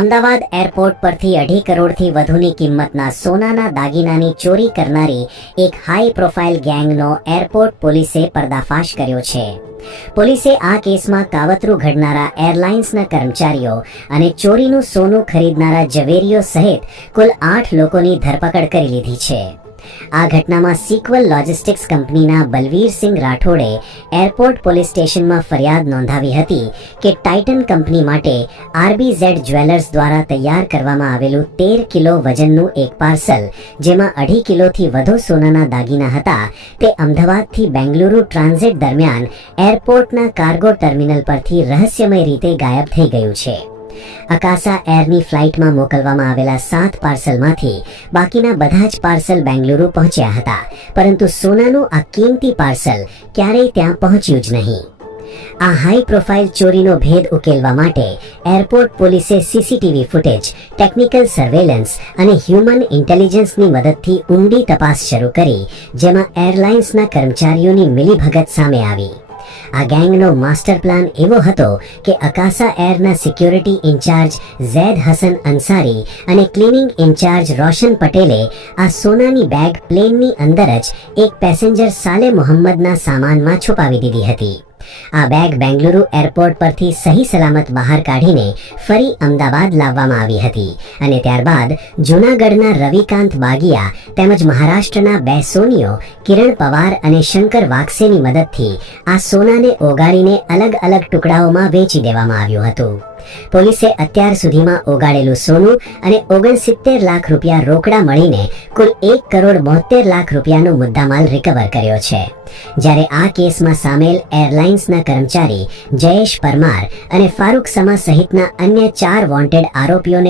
Ahmedabad airport પરથી 2.5 કરોડથી વધુની કિંમતના સોનાના દાગીનાની ચોરી કરનારી એક હાઈ પ્રોફાઇલ ગેંગનો એરપોર્ટ પોલીસે પર્દાફાશ કર્યો છે. પોલીસે આ કેસમાં કાવતરું ઘડનારા એરલાઇન્સના કર્મચારીઓ અને ચોરીનું સોનું ખરીદનારા ઝવેરીઓ સહિત કુલ 8 લોકોની ધરપકડ કરી લીધી છે. આ ઘટનામાં સિક્વલ લોજિસ્ટિક્સ કંપનીના બલવીરસિંહ રાઠોડે એરપોર્ટ પોલીસ સ્ટેશનમાં ફરિયાદ નોંધાવી હતી કે ટાઇટન કંપની માટે RBZ જ્વેલર્સ દ્વારા તૈયાર કરવામાં આવેલું 13 કિલો વજનનું એક પાર્સલ, જેમાં 2.5 કિલોથી વધુ સોનાના દાગીના હતા, તે અમદાવાદથી બેંગલુરુ ટ્રાન્ઝિટ દરમિયાન એરપોર્ટના કાર્ગો ટર્મિનલ પરથી રહસ્યમય રીતે ગાયબ થઈ ગયું છે. અકાસા એરની ફ્લાઇટમાં મોકલવામાં આવેલા 7 પાર્સલમાંથી બાકીના બધા જ પાર્સલ બેંગલુરુ પહોંચ્યા હતા, પરંતુ સોનાનું આ કિંમતી પાર્સલ ક્યારેય ત્યાં પહોંચ્યું જ નહીં. આ હાઈ પ્રોફાઇલ ચોરીનો ભેદ ઉકેલવા માટે એરપોર્ટ પોલીસે CCTV ફૂટેજ, ટેકનિકલ સર્વેલન્સ અને હ્યુમન ઇન્ટેલિજન્સની મદદથી ઊંડી તપાસ શરૂ કરી, જેમાં એરલાઇન્સના કર્મચારીઓની મિલીભગત સામે આવી. આ ગેંગનો માસ્ટર પ્લાન એવો હતો કે અકાસા એરના સિક્યોરિટી ઇન્ચાર્જ ઝૈદ હસન અંસારી અને ક્લિનિંગ ઇન્ચાર્જ રોશન પટેલે આ સોનાની બેગ પ્લેનની અંદર જ એક પેસેન્જર સાલે મોહમ્મદના સામાનમાં છુપાવી દીધી હતી. આ બેગ બેંગલુરુ એરપોર્ટ પરથી સહી સલામત બહાર કાઢીને ફરી અમદાવાદ લાવવામાં આવી હતી અને ત્યારબાદ જૂનાગઢના રવિકાંત બાગિયા તેમજ મહારાષ્ટ્રના 2 સોનીઓ કિરણ પવાર અને શંકર વાકસેની મદદથી આ સોનાને ઓગાળીને અલગ અલગ ટુકડાઓમાં વેચી દેવામાં આવ્યું હતું. પોલીસે અત્યાર સુધીમાં ઓગાળેલું સોનું અને 69 લાખ રૂપિયા રોકડા મળીને કુલ 1 કરોડ 72 લાખ રૂપિયાનો મુદ્દામાલ રિકવર કર્યો છે. જ્યારે આ કેસમાં સામેલ એરલાઇન્સના કર્મચારી જયેશ પરમાર અને ફારૂક સમા સહિતના અન્ય 4 વોન્ટેડ આરોપીઓને